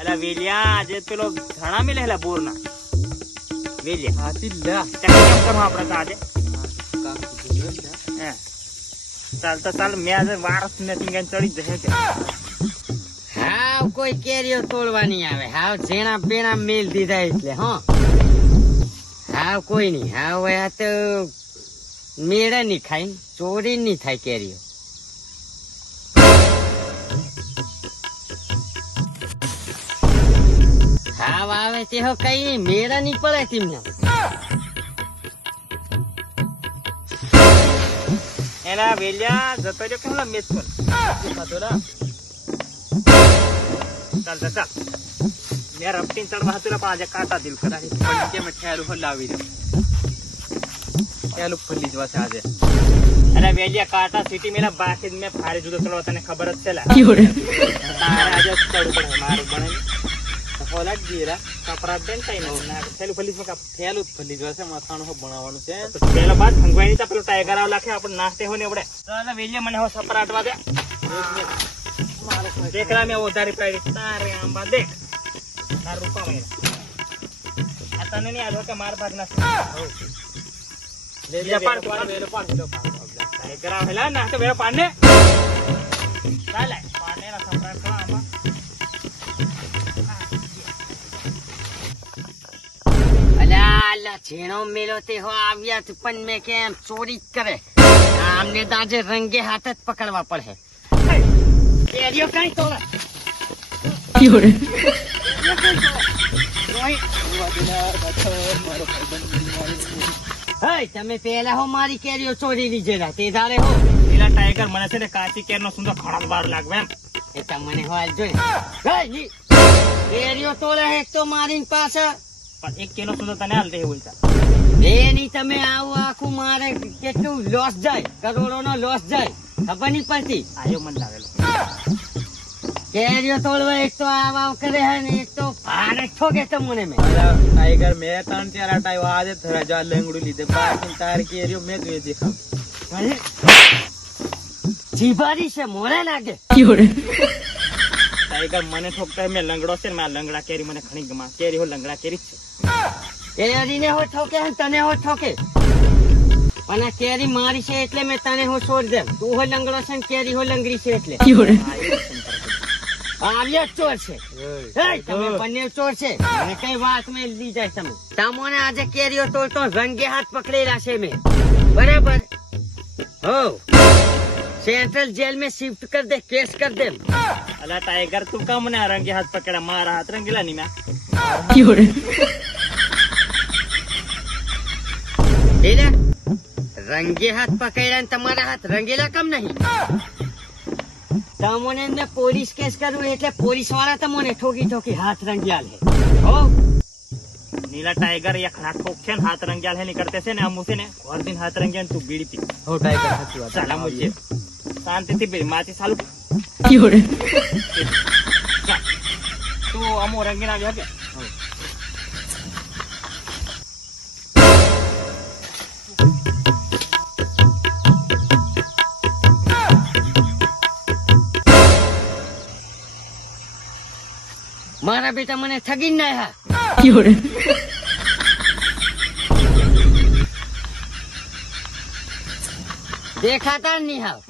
અલા વેલિયા આજે પેલો ધણા મિલેલા બોરના વેલિયા હાથી લ્યા કેમ કરવા આપણે તો આજે કામ કીધું ને હે ચાલ તો ચાલ મેં આજે વારસ ને ટીંગાને ચડી જશે કે હાવ કોઈ કેરીઓ તોડવાની આવે હાવ ઝેણા બેણા મેલ દીધા એટલે હો હાવ કોઈ નહીં હાવ આ તો મેળા નહીં ખાય ચોરી નહીં થાય કેરીઓ હાવ આવે તે હો કઈ મેળા નહીં પડે તેમને એના વેલિયા જતો રહ્યો કેમલા મેચ પર ખાધોડા ચાલ તો ચાલ મેં રફટીન ચડવા હતું આજે કાંટા દિલ કરાવી પણ કેમ ઠેરું હો લાવી દે ઠેલું ફલી જવા છે આજે અરે વેલિયા કાંટા સિટી મેલા બાકી મેં ફારે જુદો ચડવા તને ખબર જ છે લા તારે આજે ચડવું પડે મારું બને હોલા જીરા કપડા બેન કઈ ના થેલું ફલીસ માં ઠેલું ફલી જવા છે માથાનું હો બનાવવાનું છે પેલા બાદ ભંગવાઈ તો પેલો ટાઈગર આવ લાખે આપણે નાસ્તે હોય ને આપણે ચાલ વેલિયા મને હો સપરાટવા દે દેખરા મેં વધારી પાડી તારે આંબા દેખ ના રૂપા મેરા આ તને નહીં આજો કે માર ભાગ ના વેલિયા પાડ વેલો પાડ વેલો ટાઈગર આવ હેલા નાસ્તે વેરો પાડને ચાલે પાડને ના સપરાટ કરો આંબા અલા ઝીણો મેલો તે હો આવ્યા છે પણ મેં કેમ ચોરી જ કરે આમને તો આજે રંગે હાથ જ પકડવા પડે કેરીઓ કઈ તોડે તમે પેલા હો મારી કેરીઓ ચોરી લીધેલા તે ધારે હો પેલા ટાઈગર મને છે ને કાચી કેર નો સુંદર ખરાબ વાર લાગવે એમ એ તમને હો હાલ જોઈ કેરીઓ તોડે એક તો મારી પાસે પણ એક કિલો સુંદર તને હાલ દે બોલતા એની તમે આવું આખું મારે કેટલું લોસ જાય કરોડો નો લોસ જાય ખબર નહીં પડતી આયો મન લાવેલો કેરીઓ તોડવા એક તો આવ કરે હે ને એક તો ભારે ઠોકે તમને મેં ટાઈગર મેં 3-4 હટાવ્યો આજે ધરાજા લેંગડું લીધે બાકી તારી કેરીઓ મેં જોઈ દેખાવ અરે, જીભારી છે મોરે લાગે ટાઈગર મને ઠોકતા મેં લંગડો છે ને મેં લંગડા કેરી મને ઘણી ગમા કેરી હો લંગડા કેરી જ છે કેરીને હો ઠોકે હે તને હો ઠોકે પણ આ કેરી મારી છે એટલે મેં તને હો છોડ દે તું હો લંગડો છે ને કેરી હો લંગડી છે એટલે આવ્યા ચોર છે તમે બંને ચોર છે અને કઈ વાત મેં લી જાય તમે તમને આજે કેરીઓ તોડતો રંગે હાથ પકડેલા છે મેં બરાબર હો सेंट्रल जेल में शिफ्ट कर दे केस कर दे अला टाइगर तू कम ना रंगे हाथ पकड़ा मारा हाथ रंगीला नहीं मैं रंगे हाथ पकड़ा तुम्हारा हाथ रंगीला कम नहीं तमोने मैं पुलिस केस करूं એટલે પોલીસ વાળા તમને ઠોકી ઠોકી હાથ રંગિયાલ હે હો नीला टाइगर या खड़ा ठोक छे हाथ रंगियाल है नहीं करते से ने हम उसे ने और दिन हाथ रंगियाल तू बीड़ी पी हो टाइगर સાચી વાત चला मुझे शांति थी बीड़ी माची चालू तो अमो रंगीन आ गया क्या મારા બેટા મને ઠગી ના હા દેખાતા નહીં હાવ